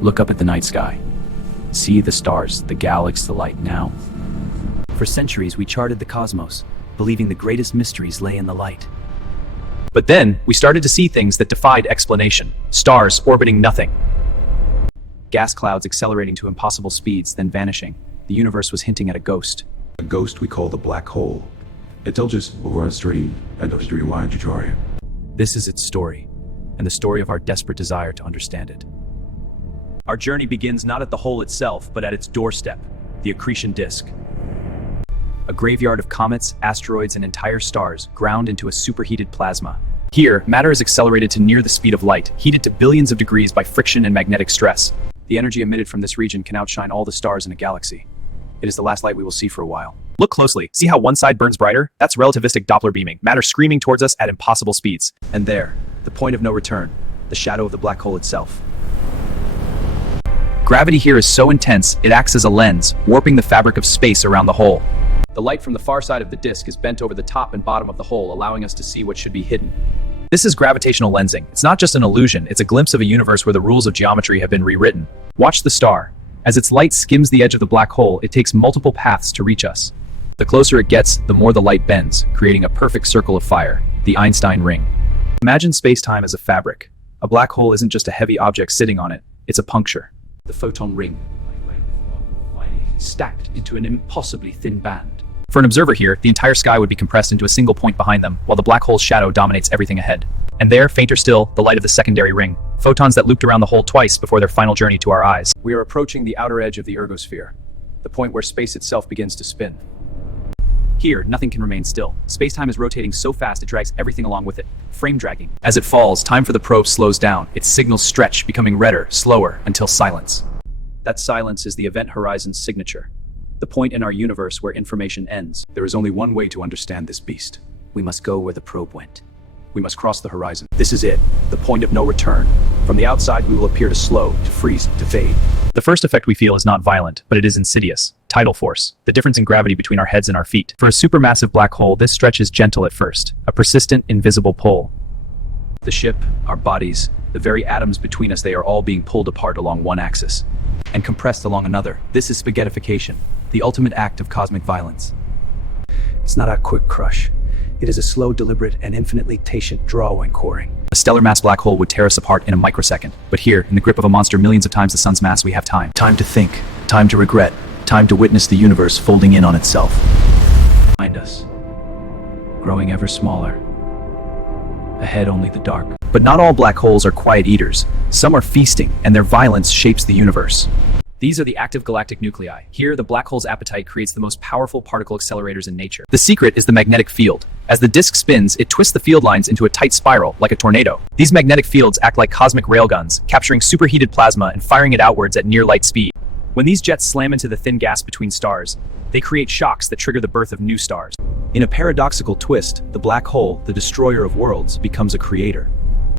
Look up at the night sky. See the stars, the galaxy, the light now. For centuries, we charted the cosmos, believing the greatest mysteries lay in the light. But then, we started to see things that defied explanation. Stars orbiting nothing. Gas clouds accelerating to impossible speeds, then vanishing. The universe was hinting at a ghost. A ghost we call the black hole. It tells over a stream and a stream wide tutorial. This is its story, and the story of our desperate desire to understand it. Our journey begins not at the hole itself, but at its doorstep, the accretion disk. A graveyard of comets, asteroids, and entire stars ground into a superheated plasma. Here, matter is accelerated to near the speed of light, heated to billions of degrees by friction and magnetic stress. The energy emitted from this region can outshine all the stars in a galaxy. It is the last light we will see for a while. Look closely. See how one side burns brighter? That's relativistic Doppler beaming, matter screaming towards us at impossible speeds. And there, the point of no return, the shadow of the black hole itself. Gravity here is so intense, it acts as a lens, warping the fabric of space around the hole. The light from the far side of the disk is bent over the top and bottom of the hole, allowing us to see what should be hidden. This is gravitational lensing. It's not just an illusion, it's a glimpse of a universe where the rules of geometry have been rewritten. Watch the star. As its light skims the edge of the black hole, it takes multiple paths to reach us. The closer it gets, the more the light bends, creating a perfect circle of fire, the Einstein ring. Imagine space-time as a fabric. A black hole isn't just a heavy object sitting on it, it's a puncture. The photon ring, stacked into an impossibly thin band. For an observer here, the entire sky would be compressed into a single point behind them, while the black hole's shadow dominates everything ahead. And there, fainter still, the light of the secondary ring, photons that looped around the hole twice before their final journey to our eyes. We are approaching the outer edge of the ergosphere, the point where space itself begins to spin. Here, nothing can remain still. Space-time is rotating so fast it drags everything along with it, frame dragging. As it falls, time for the probe slows down, its signals stretch, becoming redder, slower, until silence. That silence is the event horizon's signature, the point in our universe where information ends. There is only one way to understand this beast. We must go where the probe went. We must cross the horizon. This is it, the point of no return. From the outside, we will appear to slow, to freeze, to fade. The first effect we feel is not violent, but it is insidious. Tidal force, the difference in gravity between our heads and our feet. For a supermassive black hole, this stretch is gentle at first, a persistent, invisible pull. The ship, our bodies, the very atoms between us, they are all being pulled apart along one axis and compressed along another. This is spaghettification, the ultimate act of cosmic violence. It's not a quick crush. It is a slow, deliberate, and infinitely patient draw and coring. A stellar mass black hole would tear us apart in a microsecond. But here, in the grip of a monster millions of times the sun's mass, we have time. Time to think, time to regret, time to witness the universe folding in on itself. Behind us, growing ever smaller. Ahead, only the dark. But not all black holes are quiet eaters. Some are feasting, and their violence shapes the universe. These are the active galactic nuclei. Here, the black hole's appetite creates the most powerful particle accelerators in nature. The secret is the magnetic field. As the disk spins, it twists the field lines into a tight spiral, like a tornado. These magnetic fields act like cosmic railguns, capturing superheated plasma and firing it outwards at near light speed. When these jets slam into the thin gas between stars, they create shocks that trigger the birth of new stars. In a paradoxical twist, the black hole, the destroyer of worlds, becomes a creator.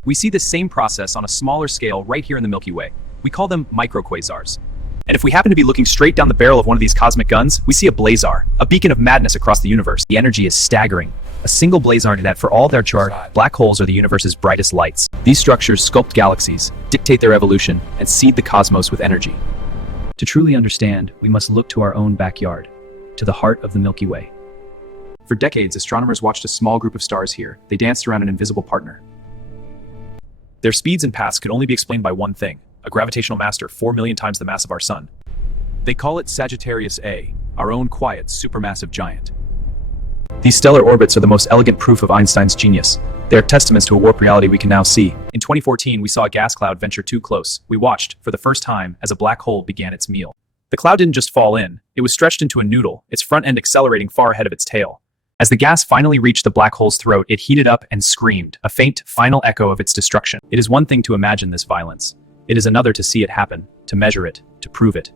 We see this same process on a smaller scale right here in the Milky Way. We call them microquasars. And if we happen to be looking straight down the barrel of one of these cosmic guns, we see a blazar, a beacon of madness across the universe. The energy is staggering. A single blazar that, for all their charge, black holes are the universe's brightest lights. These structures sculpt galaxies, dictate their evolution, and seed the cosmos with energy. To truly understand, we must look to our own backyard, to the heart of the Milky Way. For decades, astronomers watched a small group of stars here. They danced around an invisible partner. Their speeds and paths could only be explained by one thing: a gravitational master 4 million times the mass of our sun. They call it Sagittarius A, our own quiet, supermassive giant. These stellar orbits are the most elegant proof of Einstein's genius. They are testaments to a warped reality we can now see. In 2014, we saw a gas cloud venture too close. We watched, for the first time, as a black hole began its meal. The cloud didn't just fall in, it was stretched into a noodle, its front end accelerating far ahead of its tail. As the gas finally reached the black hole's throat, it heated up and screamed, a faint, final echo of its destruction. It is one thing to imagine this violence. It is another to see it happen, to measure it, to prove it.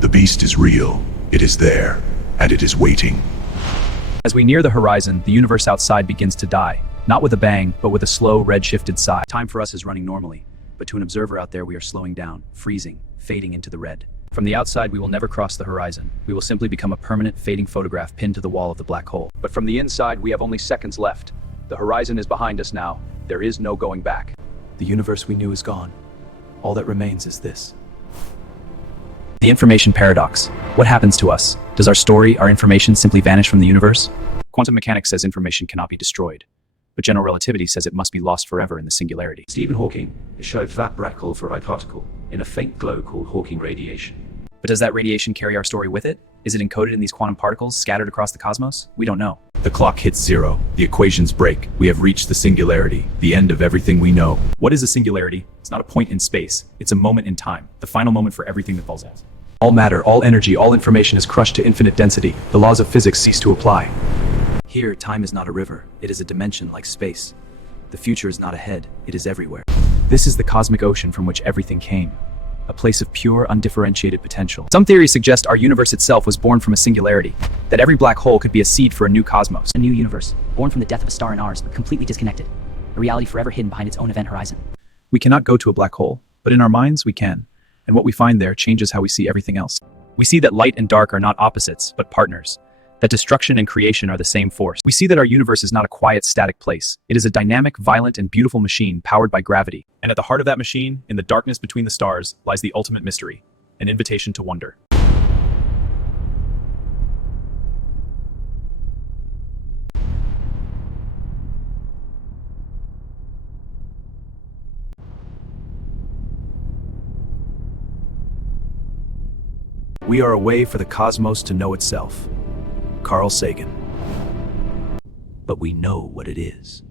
The beast is real. It is there, and it is waiting. As we near the horizon, the universe outside begins to die, not with a bang, but with a slow, red-shifted sigh. Time for us is running normally, but to an observer out there, we are slowing down, freezing, fading into the red. From the outside, we will never cross the horizon. We will simply become a permanent, fading photograph pinned to the wall of the black hole. But from the inside, we have only seconds left. The horizon is behind us now. There is no going back. The universe we knew is gone. All that remains is this. The information paradox. What happens to us? Does our story, our information simply vanish from the universe? Quantum mechanics says information cannot be destroyed, but general relativity says it must be lost forever in the singularity. Stephen Hawking showed that black hole for a particle in a faint glow called Hawking radiation. But does that radiation carry our story with it? Is it encoded in these quantum particles scattered across the cosmos? We don't know. The clock hits zero. The equations break. We have reached the singularity, the end of everything we know. What is a singularity? It's not a point in space. It's a moment in time, the final moment for everything that falls out. All matter, all energy, all information is crushed to infinite density. The laws of physics cease to apply. Here, time is not a river. It is a dimension like space. The future is not ahead. It is everywhere. This is the cosmic ocean from which everything came. A place of pure, undifferentiated potential. Some theories suggest our universe itself was born from a singularity, that every black hole could be a seed for a new cosmos. A new universe, born from the death of a star in ours, but completely disconnected. A reality forever hidden behind its own event horizon. We cannot go to a black hole, but in our minds we can. And what we find there changes how we see everything else. We see that light and dark are not opposites, but partners. That destruction and creation are the same force. We see that our universe is not a quiet, static place. It is a dynamic, violent, and beautiful machine powered by gravity. And at the heart of that machine, in the darkness between the stars, lies the ultimate mystery, an invitation to wonder. We are a way for the cosmos to know itself. Carl Sagan. But we know what it is.